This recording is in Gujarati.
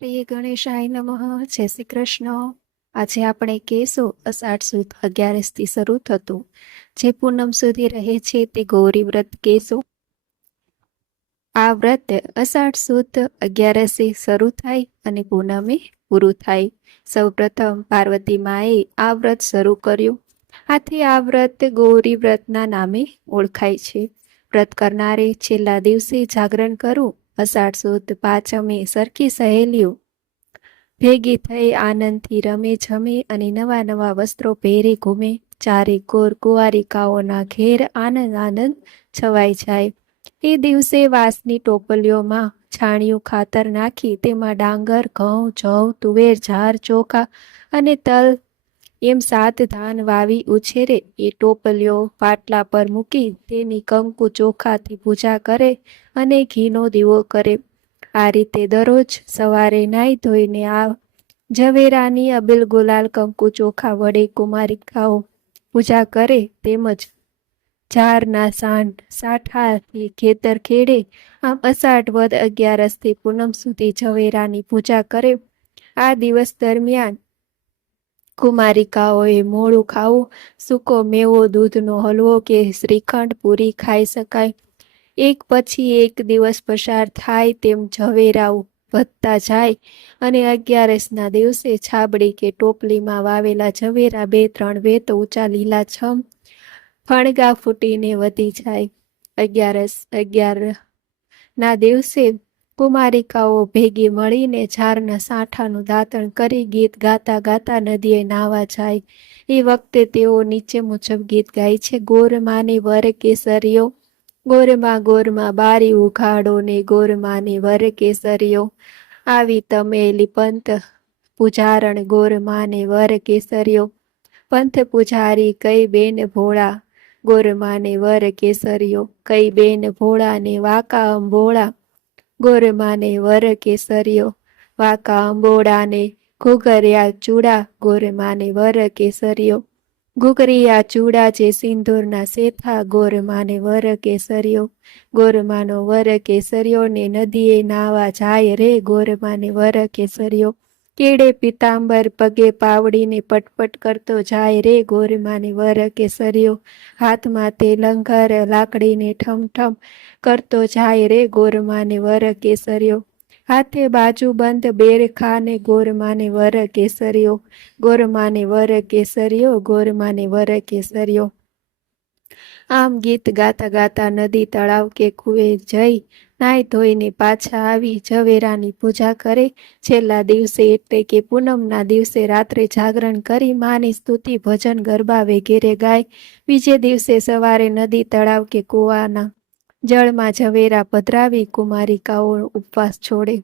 પ્રિય ગણેશાય નમઃ. જય શ્રી કૃષ્ણ. આજે આપણે કેસો અષાઢ સુદ અગિયારસથી શરૂ થતું. જે પૂનમ સુધી રહે છે તે ગૌરી વ્રત કેસો. આ વ્રત અષાઢ સુદ અગિયારસે શરૂ થાય અને પૂનમે પૂરું થાય. સૌપ્રથમ પાર્વતી માએ આ વ્રત શરૂ કર્યું. આથી આ વ્રત ગૌરી વ્રતના નામે ઓળખાય છે. વ્રત કરનારે છેલ્લા દિવસે જાગરણ કરવું અષાઢ સુદ પાંચમે સરખી સહેલીઓ. ભેગી થઈ આનંદથી રમે, જમે અને નવા નવા વસ્ત્રો પહેરી, ઘૂમે. ચારે કોર કુંવારિકાઓના ઘેર આનંદ આનંદ છવાઈ જાય. એ દિવસે વાંસની ટોપલીઓમાં છાણિયું ખાતર નાખી, તેમાં ડાંગર, ઘઉં, જવ, તુવેર, ઝાર, ચોખા અને તલ એમ સાત ધાન વાવી ઉછેરે, એ ટોપલીઓ પાટલા પર મૂકી તેની કંકુ ચોખાથી પૂજા કરે અને ઘીનો દીવો કરે. આ રીતે દરરોજ સવારે નાહી ધોઈને આ ઝવેરાની અબિલ ગુલાલ કંકુ ચોખા વડે કુમારિકાઓ પૂજા કરે તેમજ ઝારના સાંઢ સાઠાથી ખેતર ખેડે. આમ અષાઢ વદ અગિયારસથી પૂનમ સુધી ઝવેરાની પૂજા કરે. આ દિવસ દરમિયાન કુમારિકાઓએ મોડું ખાવું, સૂકો મેવો, દૂધનો હલવો કે શ્રીખંડ પૂરી ખાઈ શકાય. એક પછી એક દિવસ પસાર થાય તેમ ઝવેરાઓ વધતા જાય અને અગિયારસના દિવસે છાબડી કે ટોપલીમાં વાવેલા ઝવેરા બે ત્રણ વેત ઊંચા લીલાછમ ફણગા ફૂટીને વધી જાય. અગિયારસ, અગિયાર ના દિવસે કુમારિકાઓ ભેગી મળીને ઝાડના સાંઠાનું દાંતણ કરી ગીત ગાતા ગાતા નદીએ નાહવા જાય. એ વખતે તેઓ નીચે મુજબ ગીત ગાય છે. ગોરમાને વર કેસરીઓ ગોરમાં ગોરમાં બારી ઉઘાડો ને ગોરમાને વર કેસરીઓ આવી તમેલી પંથ પૂજારણ ગોરમાને વર કેસરીઓ પંથ પૂજારી કઈ બેન ભોળા, ગોરમાને વર કેસરીઓ કઈ બેન ભોળા ને વાકા અંબોળા ગોરમાને વર કેસરિયો, વાકા અંબોડાને ઘૂઘરિયા ચૂડા, ગોરમાને વર કેસરિયો. ઘૂઘરિયા ચૂડા જે સિંદૂરના શેથા, ગોરમાને વર કેસરિયો. ગોરમાનો વર કેસરિયો ને નદીએ નાવા જાય રે, ગોરમાને વર કેસરીઓ કેડે પિતાંબર પગે પાવડીને પટપટ કરતો જાય રે ગોરમાને વર કેસરીઓ. હાથમાં તે લંગર લાકડીને ઠમઠમ કરતો જાય રે ગોરમાને વર કે સર્યો હાથે બાજુ બંધ બેરખાને ગોરમાને વર કેસર્યો ગોરમાને વર કેસર્યો ગોરમાને વર કેસરીઓ. આમ ગીત ગાતા ગાતા નદી તળાવ કે કુએ જઈ નાઈ ધોઈને પાછા આવી ઝવેરાની પૂજા કરે. છેલ્લા દિવસે એટલે કે પૂનમના દિવસે રાત્રે જાગરણ કરી માની સ્તુતિ ભજન ગરબા વગેરે ગાય. બીજે દિવસે સવારે નદી તળાવ કે કુવાના જળમાં ઝવેરા પધરાવી કુમારિકાઓ ઉપવાસ છોડે.